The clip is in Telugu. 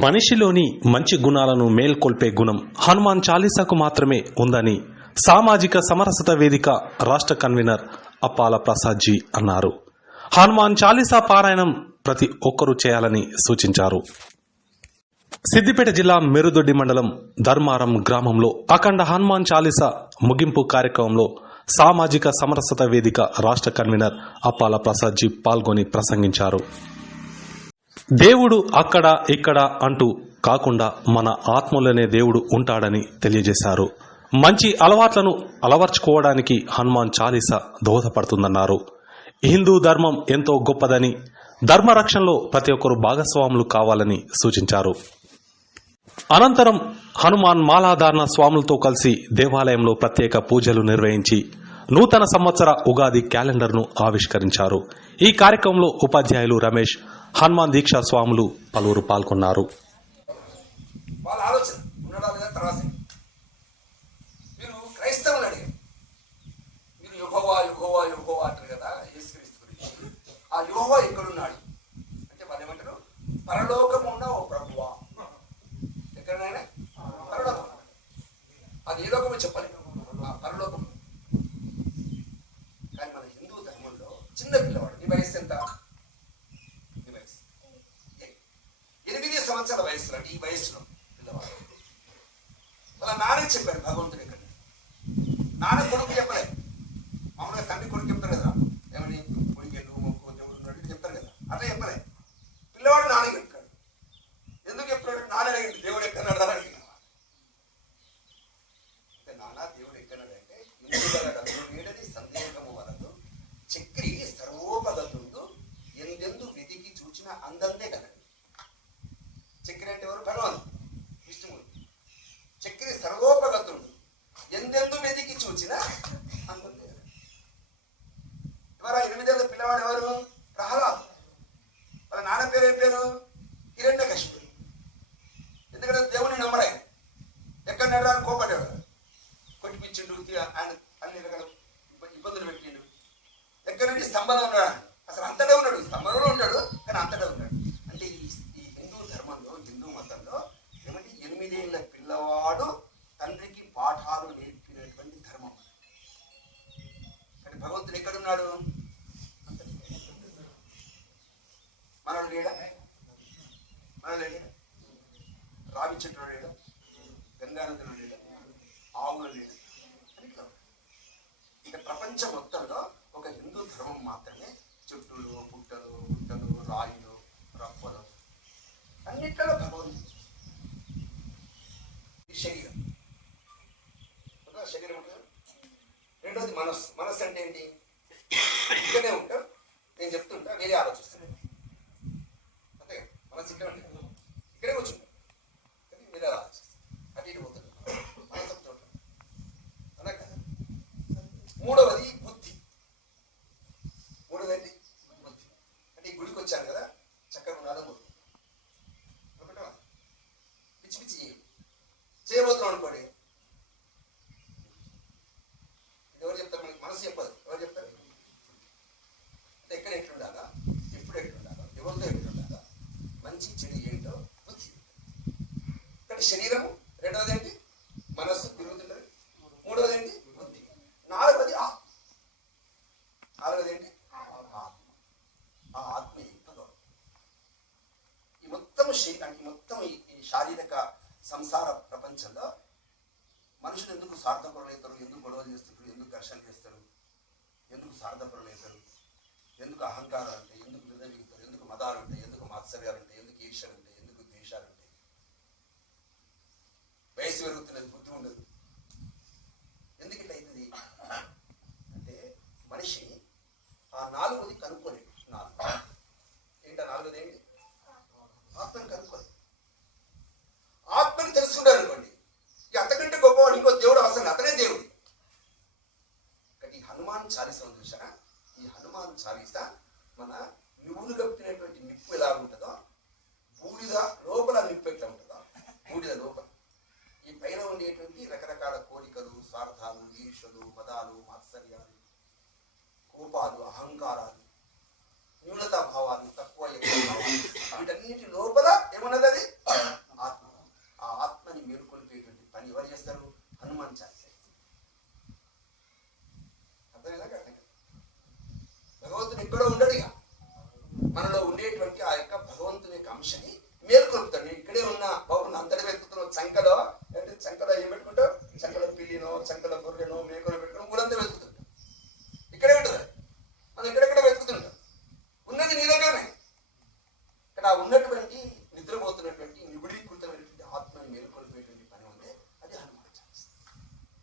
మనిషిలోని మంచి గుణాలను మేల్కొల్పే గుణం హనుమాన్ చాలీసాకు మాత్రమే ఉందని సామాజిక సమరసత వేదిక రాష్ట్ర కన్వీనర్ అప్పాల ప్రసాద్జీ అన్నారు. హనుమాన్ చాలీసా పారాయణం ప్రతి ఒక్కరూ చేయాలని సూచించారు. సిద్దిపేట జిల్లా మెరుదొడ్డి మండలం ధర్మారం గ్రామంలో అఖండ హనుమాన్ చాలీసా ముగింపు కార్యక్రమంలో సామాజిక సమరసత వేదిక రాష్ట్ర కన్వీనర్ అప్పాల ప్రసాద్జీ పాల్గొని ప్రసంగించారు. దేవుడు అక్కడ ఇక్కడ అంటూ కాకుండా మన ఆత్మలోనే దేవుడు ఉంటాడని తెలియజేశారు. మంచి అలవాట్లను అలవర్చుకోవడానికి హనుమాన్ చాలీస దోహదపడుతుందన్నారు. హిందూ ధర్మం ఎంతో గొప్పదని ధర్మరక్షణలో ప్రతి ఒక్కరు భాగస్వాములు కావాలని సూచించారు. అనంతరం హనుమాన్ మాలాధారణ స్వాములతో కలిసి దేవాలయంలో ప్రత్యేక పూజలు నిర్వహించి నూతన సంవత్సర ఉగాది క్యాలెండర్ను ఆవిష్కరించారు. ఈ కార్యక్రమంలో ఉపాధ్యాయులు రమేష్ హనుమాన్ దీక్షా స్వాములు పలువురు పాల్గొన్నారు. వాళ్ళ ఆలోచన మీరు క్రైస్తవులు మీరు అంటారు కదా గురించి. ఆ యుహోవా ఎక్కడున్నాడు? అంటే వాళ్ళు ఏమంటారు? పరలోకం ఉన్న ఓ ప్రభువా. ఎక్కడైనా పరలోకం అది ఏ లోకమో చెప్పలేదు ఆ పరలోకం కానీ మన హిందూ ధర్మంలో చిన్న పిల్లవాడు నీ వయసు ఎంత నీ వయసు ఎ- ఎనిమిది సంవత్సరాల వయసులో అంటే ఈ వయసులో పిల్లవాడు. అలా నానే చెప్పారు భగవంతుడు ఇక్కడ. నాన్న కొడుకు చెప్పలే. మామూలుగా తండ్రి కొడుకు చెప్తారు కదా ఏమని కొడుకు ఎందుకు మొక్కు దేవుడు ఉన్నాడు చెప్తారు కదా. అట్లా చెప్పలే. పిల్లవాడు నాన్న వెతికి చూచిన అందందే ఎవరా ఎనిమిదేళ్ళ పిల్లవాడు ఎవరు? ప్రహ్లాద్. వాళ్ళ నాన్న పేరు ఏం పేరు? హిరణ్య ఎందుకంటే దేవుని నమ్మడే ఎక్కడ నడరాని కోపడేవాడు కొట్టిపించిండు ఆయన అన్ని రకాల ఇబ్బ- ఇబ్బందులు పెట్టిండు ఎక్కడి నుండి స్తంభంలో ఉన్నాడు అసలు అంతటా ఉన్నాడు స్తంభంలో ఉంటాడు కానీ అంతటా ఉన్నాడు అంటే ఈ ఈ హిందూ ధర్మంలో హిందూ మతంలో ఏమంటే ఎనిమిదేళ్ళ పిల్లవాడు తండ్రికి పాఠాలు నేర్పినటువంటి ధర్మం కానీ భగవంతుడు ఎక్కడున్నాడు? మనడు లేడా? మనడు లేడా? రావి చెట్లు లేడా? గంగానదులు లేడా? ఆవులు లేడా? ఇక ప్రపంచం మొత్తంలో ఒక హిందూ ధర్మం మాత్రమే చెట్టులు పుట్టలు గుట్టలు రాయి రప్పలు అన్నిట్లలో భగవంతుడు ఈ శరీరం ఒక శరీరం ఉంటుంది రెండోది మనస్సు మనస్సు అంటే ఏంటి ఇక్కడే ఉంటాం. నేను చెప్తుంటా వేరే ఆలోచిస్తున్నాను అంతే కదా? మనస్సు ఉంటుంది కూర్చుంటాం కానీ వేరే ఆలోచిస్తాం అటు ఇటు పోతుంటాం మనసు ఒకటి ఉంటుంది. అవునా కదా మూడవది బుద్ధి మూడవది ఏంటి బుద్ధి అంటే ఈ గుడికి వచ్చాను కదా చక్కగా ఉన్నాను బుద్ధి ఒకటో పిచ్చి పిచ్చి చేయి. చేయబోతున్నాం అనుకోండి ఇది ఎవరు చెప్తారు మనకి మనసు చెప్పదు ఎవరు చెప్తారు అంటే ఎట్లుండాలా ఎప్పుడు ఎట్లుండాలా ఎవరితో ఎట్లుండాలా మంచి చెడు ఏంటో బుద్ధి. ఇక్కడ శరీరము రెండవది ఏంటి మనస్సు తిరుగుతుంటది మూడవది ఏంటి బుద్ధి. నాలుగవది ఆత్మ. నాలుగవది ఏంటి ఆత్మ. ఆ ఆత్మ ఎంతదో ఈ మొత్తం శరీ ఈ మొత్తం ఈ ఈ శారీరక సంసార ప్రపంచంలో మనుషులు ఎందుకు స్వార్థపరులు అవుతారు ఎందుకు గొడవలు చేస్తారు ఎందుకు ఘర్షణ చేస్తారు? ఎందుకు స్వార్థపరులు అవుతారు ఎందుకు అహంకారాలు ఉంటాయి ఎందుకు విర్రవీగుతారు ఎందుకు మతాలు ఉంటాయి ఎందుకు మాత్సర్యాలు ఉంటాయి ఎందుకు ఈర్ష్యలు ఉంటాయి ఎందుకు ద్వేషాలు ఉంటాయి వయసు పెరుగుతున్నది బుద్ధి ఉండదు. ఎందుకు ఇట్లా అవుతుంది? అంటే మనిషి ఆ నాలుగోది కనుక్కోలేదు నాలుగు. ఏంటా నాలుగోది ఏంటి? ఆత్మని కనుక్కోలేదు. ఆత్మని తెలుసుకుంటారు అనుకోండి అంతకంటే గొప్పవాడు ఇంకో దేవుడు అవసరం అహంకారాలు న్యూనతా భావాలు తక్కువ వీటన్నిటి లోపల ఏమన్నది అది ఆత్మ. ఆ ఆత్మని మేలుకొల్పేటువంటి పని ఎవరు చేస్తారు? హనుమాన్ చాలీస. భగవంతుని కదా? భగవంతుడు ఎక్కడో ఉండడు మనలో ఉండేటువంటి ఆ యొక్క భగవంతుని యొక్క అంశని మేల్కొల్పుతాడు. ఇక్కడే ఉన్న పౌరుని అంతటి వ్యక్తులు సంకలో